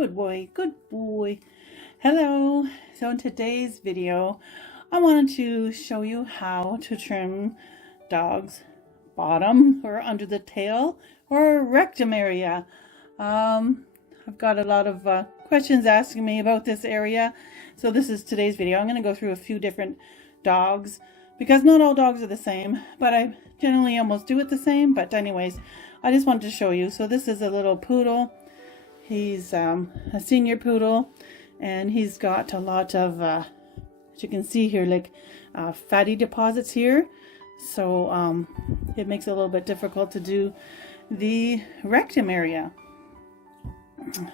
Good boy, good boy. Hello. So in today's video, I wanted to show you how to trim dogs' bottom or under the tail or rectum area. I've got a lot of questions asking me about this area. So this is today's video. I'm going to go through a few different dogs because not all dogs are the same, but I generally almost do it the same. But anyways, I just wanted to show you. So this is a little poodle. He's a senior poodle, and he's got a lot of, as you can see here, like fatty deposits here. So it makes it a little bit difficult to do the rectum area.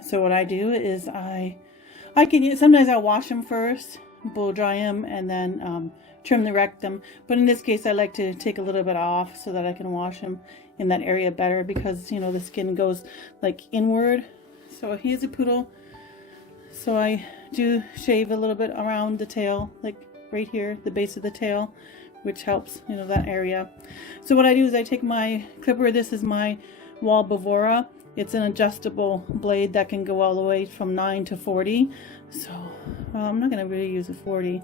So what I do is sometimes I'll wash him first, blow dry him, and then trim the rectum. But in this case, I like to take a little bit off so that I can wash him in that area better because, you know, the skin goes like inward. So he is a poodle, so I do shave a little bit around the tail, like right here, the base of the tail, which helps, you know, that area. So what I do is I take my clipper. This is my Wall Bavora. It's an adjustable blade that can go all the way from 9 to 40. So I'm not going to really use a 40.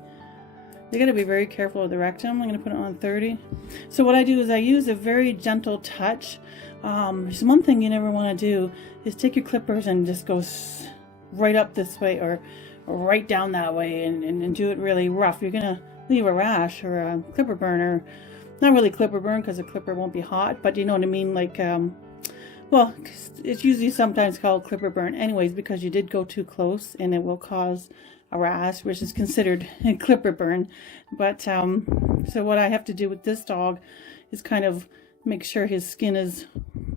You got to be very careful with the rectum. I'm going to put it on 30. So what I do is I use a very gentle touch. There's one thing you never want to do is take your clippers and just go right up this way or right down that way and do it really rough. You're going to leave a rash or a clipper burn, or not really clipper burn because the clipper won't be hot, but you know what I mean, like well, it's usually sometimes called clipper burn anyways because you did go too close and it will cause a rash, which is considered a clipper burn. But so what I have to do with this dog is kind of make sure his skin is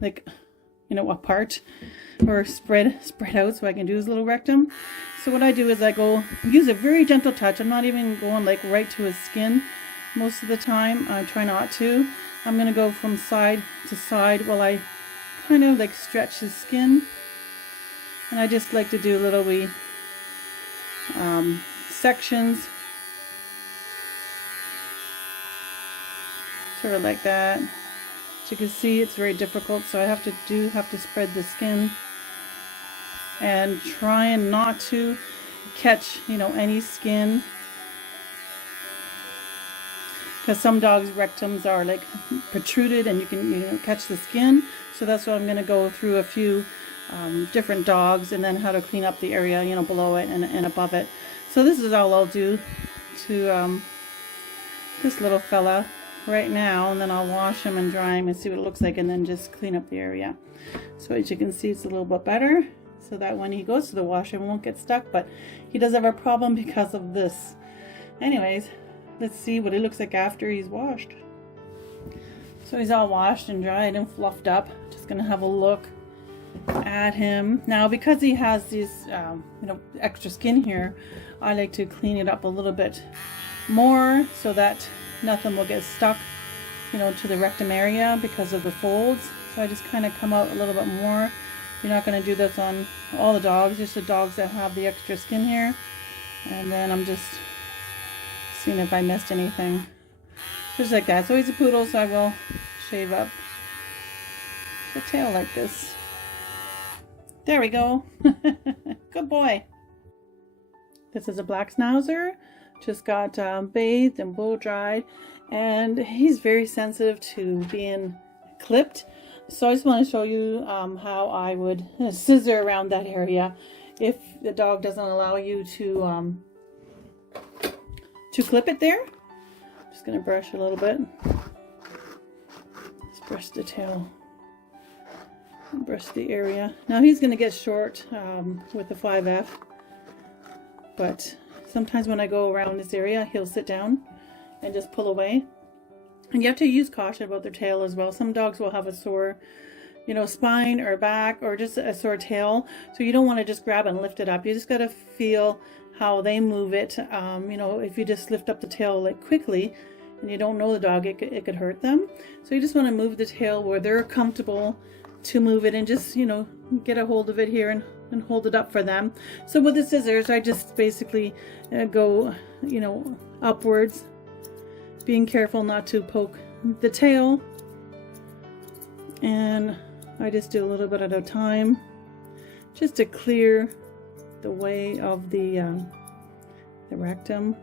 like, you know, apart or spread out so I can do his little rectum. So what I do is I go use a very gentle touch. I'm not even going like right to his skin most of the time. I try not to. I'm going to go from side to side while I kind of like stretch his skin. And I just like to do little wee sections, sort of like that. As you can see, it's very difficult, so I have to spread the skin and trying not to catch, you know, any skin, because some dogs' rectums are like protruded and you can catch the skin. So that's why I'm going to go through a few different dogs and then how to clean up the area, you know, below it and above it. So this is all I'll do to this little fella right now, and then I'll wash him and dry him and see what it looks like, and then just clean up the area. So as you can see, it's a little bit better, so that when he goes to the wash, it won't get stuck. But he does have a problem because of this. Anyways, let's see what it looks like after he's washed. So he's all washed and dried and fluffed up. Just gonna have a look at him now. Because he has these you know, extra skin here, I like to clean it up a little bit more so that nothing will get stuck, you know, to the rectum area because of the folds. So I just kind of come out a little bit more. You're not going to do this on all the dogs, just the dogs that have the extra skin here. And then I'm just seeing if I missed anything, just like that. So he's a poodle, so I will shave up the tail like this. There we go. Good boy. This is a black schnauzer. Just got bathed and blow dried, and he's very sensitive to being clipped. So I just want to show you how I would scissor around that area if the dog doesn't allow you to clip it there. Just gonna brush a little bit. Just brush the tail. Brush the area. Now he's gonna get short with the 5F, but sometimes when I go around this area, he'll sit down and just pull away. And you have to use caution about their tail as well. Some dogs will have a sore, you know, spine or back, or just a sore tail. So you don't want to just grab and lift it up. You just got to feel how they move it. You know, if you just lift up the tail like quickly and you don't know the dog, it could hurt them. So you just want to move the tail where they're comfortable to move it, and just, you know, get a hold of it here and hold it up for them. So with the scissors, I just basically go, you know, upwards, being careful not to poke the tail, and I just do a little bit at a time just to clear the way of the rectum,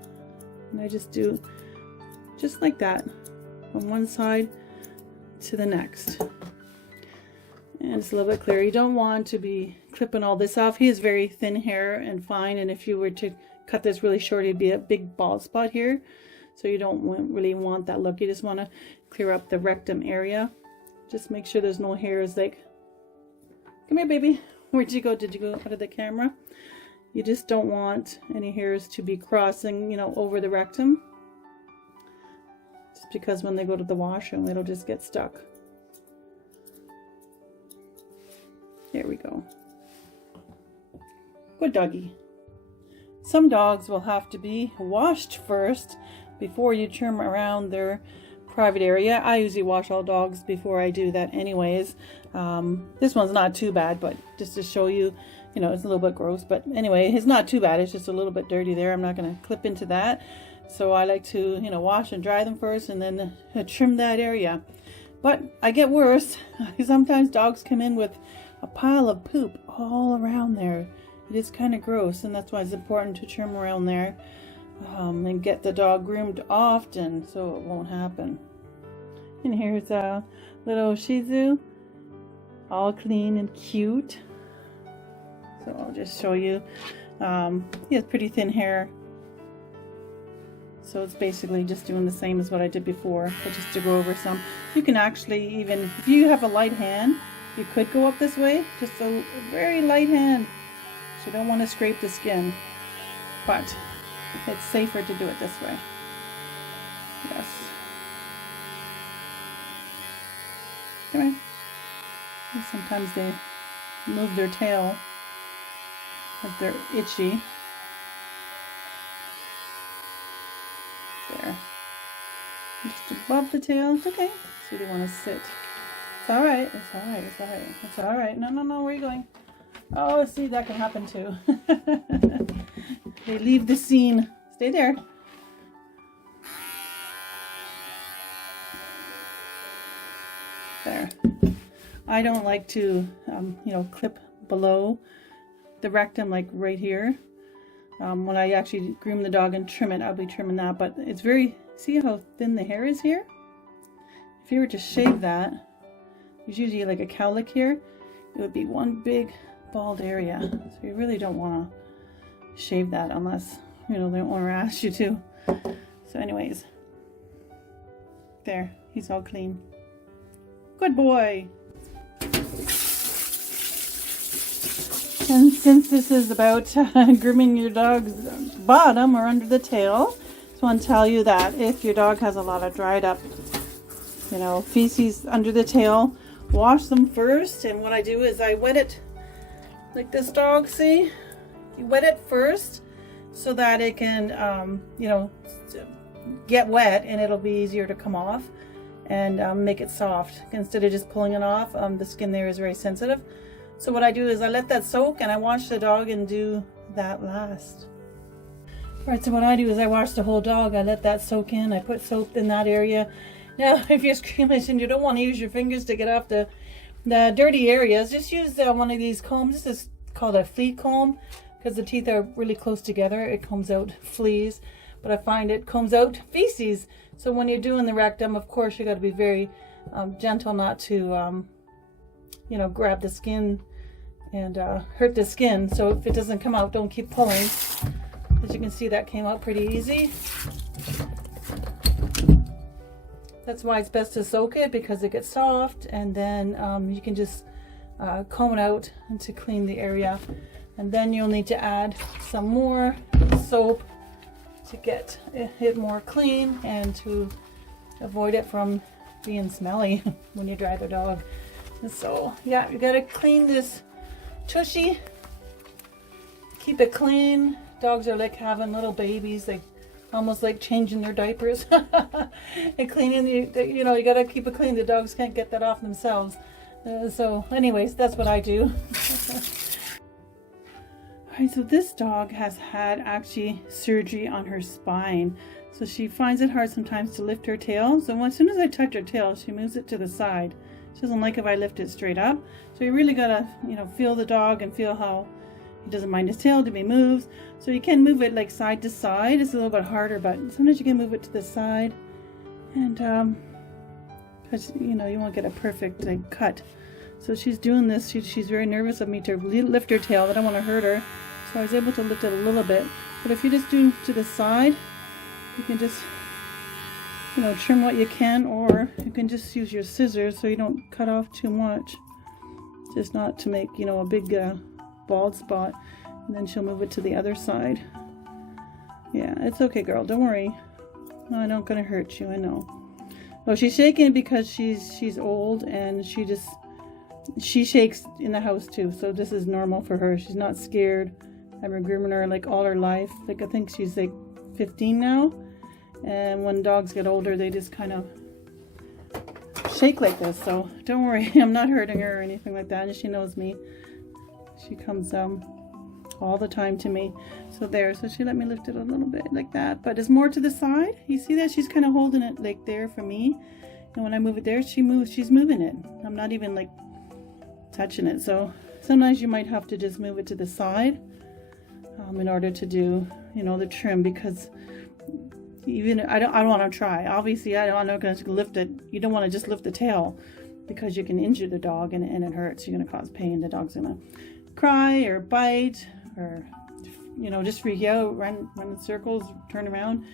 and I just do just like that from one side to the next. And it's a little bit clearer. You don't want to be clipping all this off. He has very thin hair and fine, and if you were to cut this really short, it'd be a big bald spot here. So you don't really want that look. You just want to clear up the rectum area. Just make sure there's no hairs like, come here baby, where'd you go? Did you go out of the camera? You just don't want any hairs to be crossing, you know, over the rectum. Just because when they go to the washroom, it'll just get stuck. There we go. Good doggy. Some dogs will have to be washed first before you trim around their private area. I usually wash all dogs before I do that anyways. This one's not too bad, but just to show you, you know, it's a little bit gross, but anyway, it's not too bad. It's just a little bit dirty there. I'm not going to clip into that. So I like to, you know, wash and dry them first and then trim that area. But I get worse. Sometimes dogs come in with a pile of poop all around there. It is kind of gross, and that's why it's important to trim around there and get the dog groomed often so it won't happen. And here's a little Shih Tzu, all clean and cute. So I'll just show you. He has pretty thin hair, so it's basically just doing the same as what I did before, but just to go over some. You can actually, even if you have a light hand, you could go up this way, just a very light hand. So you don't want to scrape the skin, but it's safer to do it this way. Yes. Come on. And sometimes they move their tail if they're itchy. There. Just above the tail. It's okay. So you don't want to sit. It's alright. It's alright. It's alright. It's alright. No, no, no. Where are you going? Oh, see, that can happen too. They leave the scene. Stay there. There. I don't like to, you know, clip below the rectum, like right here. When I actually groom the dog and trim it, I'll be trimming that. But it's very, see how thin the hair is here? If you were to shave that, there's usually like a cowlick here. It would be one big bald area. So you really don't want to shave that unless, you know, the owner asks you to. So anyways, there, he's all clean. Good boy. And since this is about grooming your dog's bottom or under the tail, I just want to tell you that if your dog has a lot of dried up, you know, feces under the tail, wash them first. And what I do is I wet it like this dog, see? You wet it first so that it can, you know, get wet and it'll be easier to come off and make it soft. Instead of just pulling it off, the skin there is very sensitive. So what I do is I let that soak and I wash the dog and do that last. Alright, so what I do is I wash the whole dog. I let that soak in. I put soap in that area. Now, if you're squeamish and you don't want to use your fingers to get off the dirty areas, just use one of these combs. This is called a flea comb because the teeth are really close together. It combs out fleas, but I find it combs out feces. So when you're doing the rectum, of course, you got to be very gentle not to, you know, grab the skin and hurt the skin. So if it doesn't come out, don't keep pulling. As you can see, that came out pretty easy. That's why it's best to soak it, because it gets soft, and then you can just comb it out and to clean the area. And then you'll need to add some more soap to get it more clean and to avoid it from being smelly when you dry the dog. And so yeah, you gotta clean this tushy, keep it clean. Dogs are like having little babies, like almost like changing their diapers. And cleaning, you know, you gotta keep it clean. The dogs can't get that off themselves. So anyways, that's what I do. Alright, so this dog has had actually surgery on her spine. So she finds it hard sometimes to lift her tail. So as soon as I touch her tail, she moves it to the side. She doesn't like if I lift it straight up. So you really gotta, you know, feel the dog and feel how He doesn't mind his tail to be moved. So you can move it like side to side. It's a little bit harder, but sometimes you can move it to the side. And because you know you won't get a perfect like, cut. So she's doing this. She's very nervous of me to lift her tail. I don't want to hurt her. So I was able to lift it a little bit. But if you just do to the side, you can just, you know, trim what you can, or you can just use your scissors so you don't cut off too much. Just not to make, you know, a big bald spot. And then she'll move it to the other side. Yeah, it's okay, girl. Don't worry. I'm not gonna hurt you. I know. Well, she's shaking because she's old, and she shakes in the house too. So this is normal for her. She's not scared. I've been grooming her like all her life. Like I think she's like 15 now. And when dogs get older, they just kind of shake like this. So don't worry, I'm not hurting her or anything like that. And she knows me. She comes all the time to me. So there, so she let me lift it a little bit like that. But it's more to the side. You see that? She's kind of holding it like there for me. And when I move it there, she's moving it. I'm not even like touching it. So sometimes you might have to just move it to the side in order to do, you know, the trim, because even I don't want to try. Obviously, I'm not going to lift it. You don't want to just lift the tail because you can injure the dog and it hurts. You're going to cause pain. The dog's going to cry or bite or, you know, just freak out, run in circles, turn around,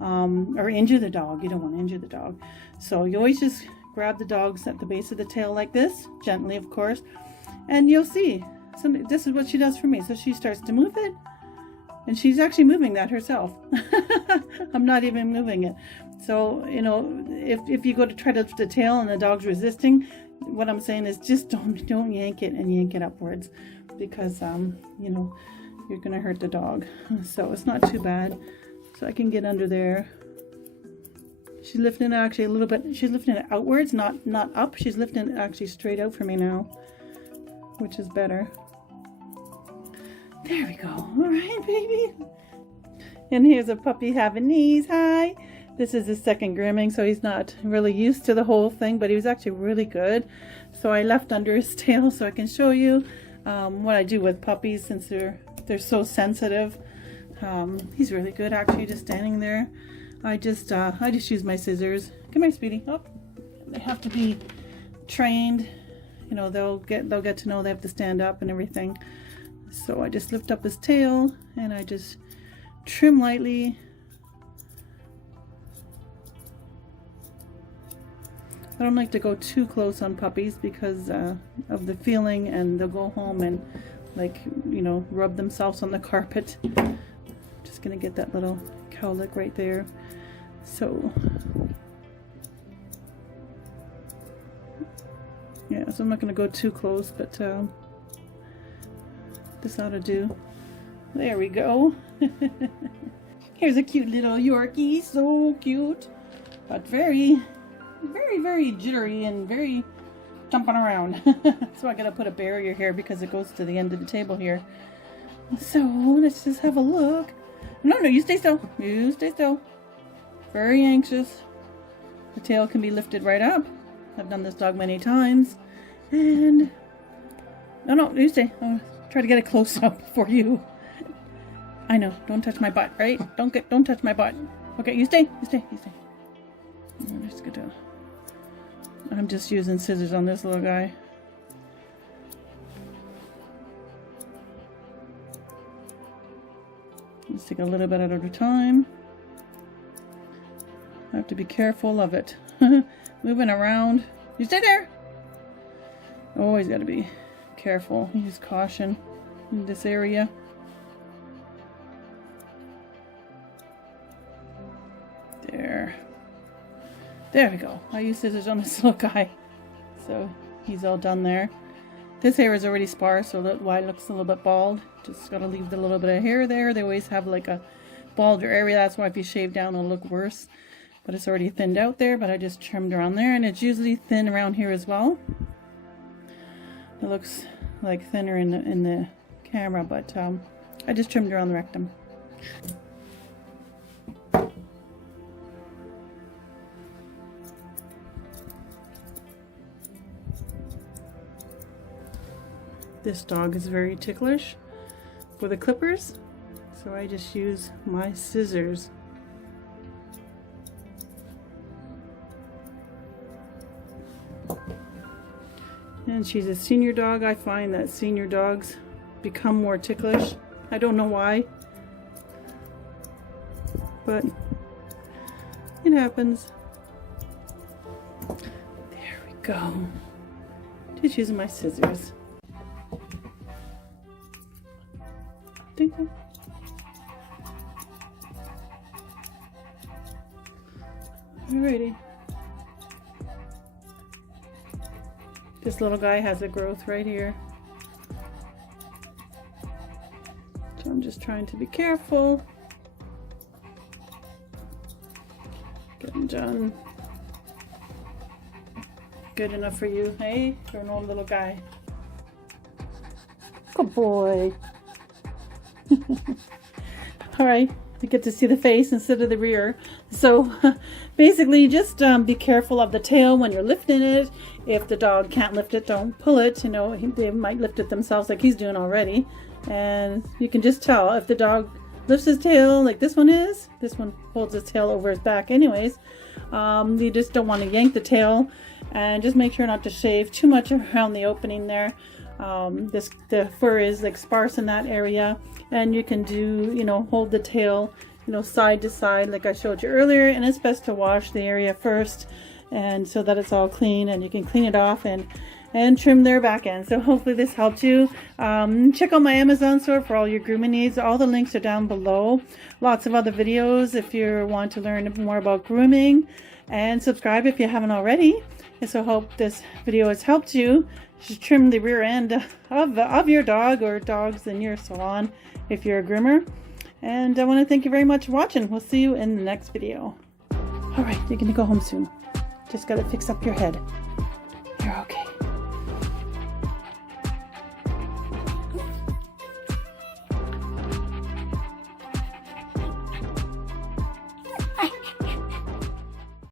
or injure the dog. You don't want to injure the dog. So you always just grab the dogs at the base of the tail like this, gently, of course, and you'll see. So this is what she does for me. So she starts to move it. And she's actually moving that herself. I'm not even moving it. So, you know, if you go to try to lift the tail and the dog's resisting, what I'm saying is just don't yank it and yank it upwards, because, you know, you're going to hurt the dog. So it's not too bad. So I can get under there. She's lifting it actually a little bit. She's lifting it outwards, not up. She's lifting it actually straight out for me now, which is better. There we go. All right, baby. And here's a puppy having knees. Hi. This is his second grooming, so he's not really used to the whole thing, but he was actually really good. So I left under his tail so I can show you what I do with puppies, since they're so sensitive. He's really good, actually, just standing there. I just use my scissors. Come here, Speedy. Oh, they have to be trained. You know, they'll get to know they have to stand up and everything. So I just lift up his tail and I just trim lightly. I don't like to go too close on puppies because of the feeling, and they'll go home and, like, you know, rub themselves on the carpet. Just gonna get that little cowlick right there. So yeah, so I'm not gonna go too close, but this ought to do. There we go. Here's a cute little Yorkie, so cute, but very jittery and very jumping around. So I gotta put a barrier here because it goes to the end of the table here. So let's just have a look. No, you stay still. You stay still. Very anxious. The tail can be lifted right up. I've done this dog many times. And no, you stay. I'll try to get it close up for you. I know. Don't touch my butt, right? Don't touch my butt. Okay, you stay. I'm just using scissors on this little guy. Let's take a little bit at a time. I have to be careful of it. Moving around. You stay there. Always got to be careful. Use caution in this area. There we go. I use scissors on this little guy. So he's all done there. This hair is already sparse, so that's why it looks a little bit bald. Just gotta leave the little bit of hair there. They always have like a balder area. That's why if you shave down it'll look worse. But it's already thinned out there, but I just trimmed around there, and it's usually thin around here as well. It looks like thinner in the camera, but I just trimmed around the rectum. This dog is very ticklish, for the clippers, so I just use my scissors. And she's a senior dog. I find that senior dogs become more ticklish. I don't know why, but it happens. There we go. Just using my scissors. Alrighty. This little guy has a growth right here. So I'm just trying to be careful. Get him done. Good enough for you, hey? You're an old little guy. Good boy. Alright, you get to see the face instead of the rear. So basically just be careful of the tail when you're lifting it. If the dog can't lift it, don't pull it. You know, they might lift it themselves like he's doing already. And you can just tell if the dog lifts his tail like this one is. This one holds his tail over his back anyways. You just don't want to yank the tail, and just make sure not to shave too much around the opening there. The fur is like sparse in that area, and you can do, you know, hold the tail, you know, side to side like I showed you earlier. And it's best to wash the area first, and so that it's all clean, and you can clean it off and trim their back end. So hopefully this helped you. Check out my Amazon store for all your grooming needs. All the links are down below. Lots of other videos if you want to learn more about grooming, and subscribe if you haven't already. And so hope this video has helped you to trim the rear end of your dog or dogs in your salon if you're a groomer. And I want to thank you very much for watching. We'll see you in the next video. All right, you're gonna go home soon. Just gotta fix up your head. You're okay.